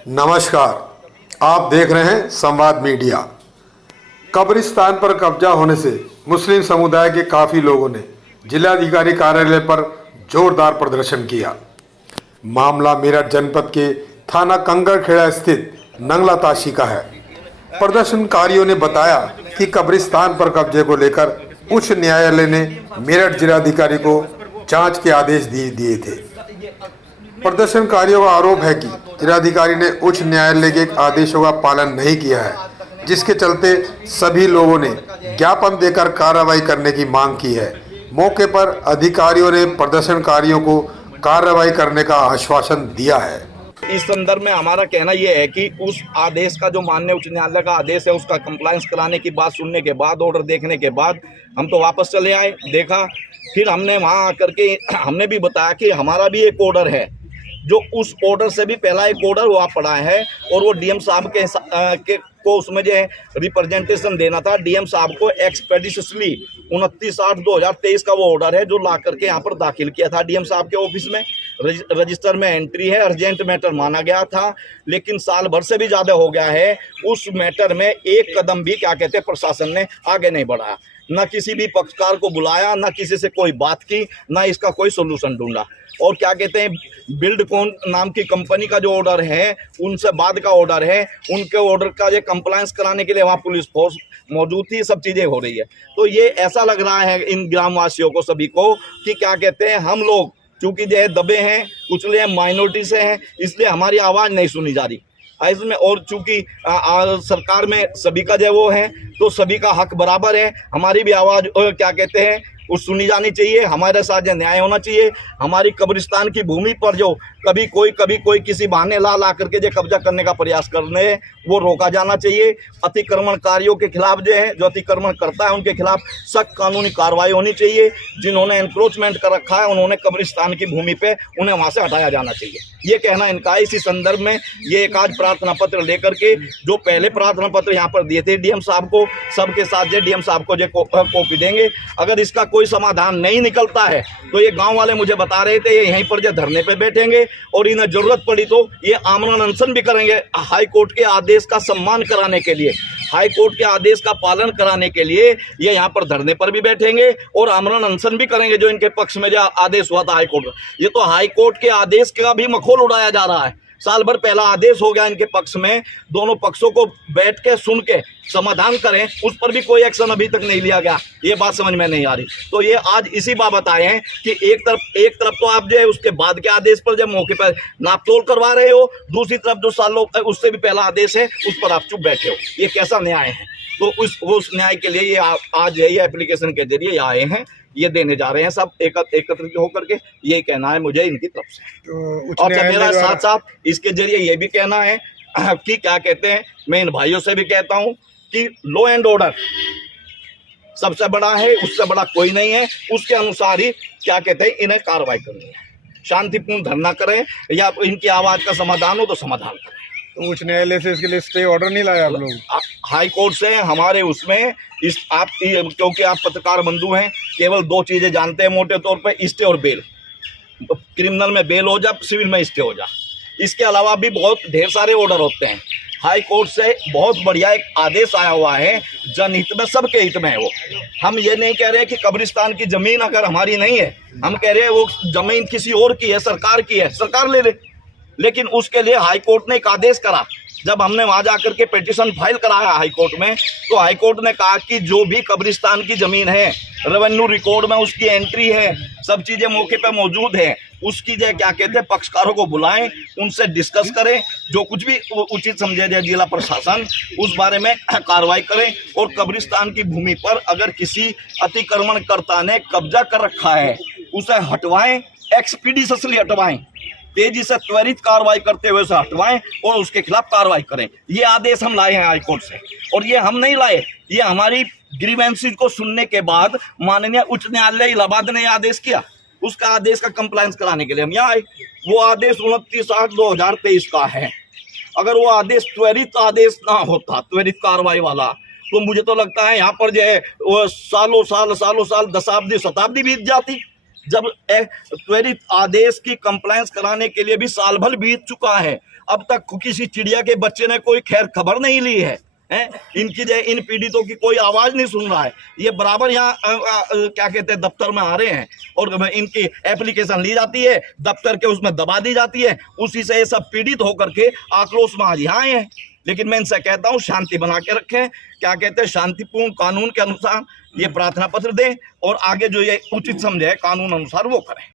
नमस्कार, आप देख रहे हैं संवाद मीडिया। कब्रिस्तान पर कब्जा होने से मुस्लिम समुदाय के काफ़ी लोगों ने जिलाधिकारी कार्यालय पर जोरदार प्रदर्शन किया। मामला मेरठ जनपद के थाना कंगरखेड़ा स्थित नंगला ताशी का है। प्रदर्शनकारियों ने बताया कि कब्रिस्तान पर कब्जे को लेकर उच्च न्यायालय ने मेरठ जिलाधिकारी को जांच के आदेश दिए थे। प्रदर्शनकारियों का आरोप है कि जिलाधिकारी ने उच्च न्यायालय के आदेशों का पालन नहीं किया है, जिसके चलते सभी लोगों ने ज्ञापन देकर कार्रवाई करने की मांग की है। मौके पर अधिकारियों ने प्रदर्शनकारियों को कार्रवाई करने का आश्वासन दिया है। इस संदर्भ में हमारा कहना यह है कि उस आदेश का जो माननीय उच्च न्यायालय का आदेश है, उसका कंप्लायंस कराने की बात सुनने के बाद, ऑर्डर देखने के बाद हम तो वापस चले आए। देखा, फिर हमने वहां आकर के हमने भी बताया कि हमारा भी एक ऑर्डर है, जो उस ऑर्डर से भी पहला एक ऑर्डर हुआ पड़ा है और वो डीएम साहब के को उसमें जो है रिप्रेजेंटेशन देना था। डीएम साहब को एक्सपेडिशसली 29/8/2023 का वो ऑर्डर है, जो ला करके यहाँ पर दाखिल किया था डीएम साहब के ऑफिस में। रजिस्टर में एंट्री है, अर्जेंट मैटर माना गया था, लेकिन साल भर से भी ज़्यादा हो गया है। उस मैटर में एक कदम भी क्या कहते हैं प्रशासन ने आगे नहीं बढ़ाया। ना किसी भी पक्षकार को बुलाया, ना किसी से कोई बात की, ना इसका कोई सोल्यूशन ढूंढा। और क्या कहते हैं, बिल्डकॉन नाम की कंपनी का जो ऑर्डर है, उनसे बाद का ऑर्डर है, उनके ऑर्डर का ये कंप्लायंस कराने के लिए वहाँ पुलिस फोर्स मौजूद थी, सब चीज़ें हो रही है। तो ये ऐसा लग रहा है इन ग्रामवासियों को सभी को कि क्या कहते हैं, हम लोग चूँकि जो है दबे हैं, कुचले हैं, माइनॉरिटी से हैं, इसलिए हमारी आवाज़ नहीं सुनी जा रही इसमें। और चूंकि सरकार में सभी का जो वो है, तो सभी का हक बराबर है। हमारी भी आवाज़ क्या कहते हैं वो सुनी जानी चाहिए। हमारे साथ जो न्याय होना चाहिए। हमारी कब्रिस्तान की भूमि पर जो कभी कोई किसी बहाने ला करके जो कब्जा करने का प्रयास करने वो रोका जाना चाहिए। अतिक्रमणकारियों के खिलाफ जो है, जो अतिक्रमण करता है, उनके खिलाफ सख्त कानूनी कार्रवाई होनी चाहिए। जिन्होंने एनक्रोचमेंट कर रखा है, उन्होंने कब्रिस्तान की भूमि पे उन्हें वहाँ से हटाया जाना चाहिए, ये कहना इनका। इसी संदर्भ में ये एक आज प्रार्थना पत्र लेकर के, जो पहले प्रार्थना पत्र यहाँ पर दिए थे डीएम साहब को, सबके साथ जो डीएम साहब को जो कॉपी देंगे। अगर इसका कोई समाधान नहीं निकलता है तो ये गांव वाले मुझे बता रहे थे यहीं पर जो धरने पे बैठेंगे और इन्हें जरूरत पड़ी तो ये आमरण अनशन भी करेंगे, हाई कोर्ट के आदेश का सम्मान कराने के लिए, हाई कोर्ट के आदेश का पालन कराने के लिए ये यहाँ पर धरने पर भी बैठेंगे और आमरण अनशन भी करेंगे, जो इनके पक्ष में जो आदेश हुआ था हाई कोर्ट। ये तो हाई कोर्ट के आदेश का भी मखौल उड़ाया जा रहा है। साल भर पहला आदेश हो गया इनके पक्ष में, दोनों पक्षों को बैठ के सुन के समाधान करें, उस पर भी कोई एक्शन अभी तक नहीं लिया गया। ये बात समझ में नहीं आ रही। तो ये आज इसी बाबत आए हैं कि एक तरफ तो आप जो है उसके बाद के आदेश पर जब मौके पर नापतोल करवा रहे हो, दूसरी तरफ जो सालों उससे भी पहला आदेश है उस पर आप चुप बैठे हो। ये कैसा न्याय है? तो उस न्याय के लिए ये आज ये एप्लीकेशन के जरिए आए हैं, ये देने जा रहे हैं सब एकत्रित होकर के। ये कहना है मुझे इनकी तरफ से। तो और मेरा साथ साथ इसके जरिए ये भी कहना है कि क्या कहते हैं, मैं इन भाइयों से भी कहता हूं कि लॉ एंड ऑर्डर सबसे बड़ा है, उससे बड़ा कोई नहीं है। उसके अनुसार ही क्या कहते हैं इन्हें कार्रवाई करनी है। शांतिपूर्ण धरना करें या इनकी आवाज का समाधान हो तो समाधान करें। तो उच्च न्यायालय से इसके लिए स्टे ऑर्डर नहीं लाया आप लोग? हाई कोर्ट से हमारे उसमें क्योंकि आप पत्रकार बंधु हैं, केवल दो चीजें जानते हैं मोटे तौर पे, स्टे और बेल। क्रिमिनल में बेल हो जा, सिविल में स्टे हो जा। इसके अलावा भी बहुत ढेर सारे ऑर्डर होते हैं। हाई कोर्ट से बहुत बढ़िया एक आदेश आया हुआ है, जनहित में, सबके हित में है वो। हम ये नहीं कह रहे कि कब्रिस्तान की जमीन अगर हमारी नहीं है, हम कह रहे हैं वो जमीन किसी और की है, सरकार की है, सरकार ले ले। लेकिन उसके लिए हाई कोर्ट ने एक आदेश करा। जब हमने वहां जाकर के पिटीशन फाइल कराया हाई कोर्ट में, तो हाई कोर्ट ने कहा कि जो भी कब्रिस्तान की जमीन है, रेवेन्यू रिकॉर्ड में उसकी एंट्री है, सब चीजें मौके पे मौजूद है, उसकी जो क्या कहते हैं पक्षकारों को बुलाएं, उनसे डिस्कस करें, जो कुछ भी उचित समझे जाए जिला प्रशासन उस बारे में कार्रवाई करें। और कब्रिस्तान की भूमि पर अगर किसी अतिक्रमणकर्ता ने कब्जा कर रखा है, उसे हटवाएं, एक्सपीडिशसली हटवाएं, तेजी से त्वरित कार्रवाई करते हुए उसे हटवाएं और उसके खिलाफ कार्रवाई करें। ये आदेश हम लाए हैं हाई कोर्ट से। और ये हम नहीं लाए, ये हमारी ग्रीवेंसेस को सुनने के बाद माननीय उच्च न्यायालय इलाहाबाद ने आदेश किया। उसका आदेश का कंप्लायंस कराने के लिए हम यहाँ आए। वो आदेश 29/8/2023 का है। अगर वो आदेश त्वरित आदेश ना होता, त्वरित कार्रवाई वाला, तो मुझे तो लगता है यहाँ पर जो है वो सालों साल दशाब्दी शताब्दी बीत जाती। जब त्वरित आदेश की कंप्लायंस कराने के लिए भी साल भर बीत चुका है। अब तक किसी चिड़िया के बच्चे ने कोई खैर खबर नहीं ली है, इनकी जो इन पीड़ितों की कोई आवाज नहीं सुन रहा है। ये बराबर यहाँ क्या कहते हैं दफ्तर में आ रहे हैं और इनकी एप्लीकेशन ली जाती है, दफ्तर के उसमें दबा दी जाती है, उसी से ये सब पीड़ित होकर के आक्रोश में आज यहाँ आए हैं। लेकिन मैं इनसे कहता हूँ शांति बना के रखें, क्या कहते हैं शांतिपूर्ण कानून के अनुसार ये प्रार्थना पत्र दें और आगे जो ये उचित समझे कानून अनुसार वो करें।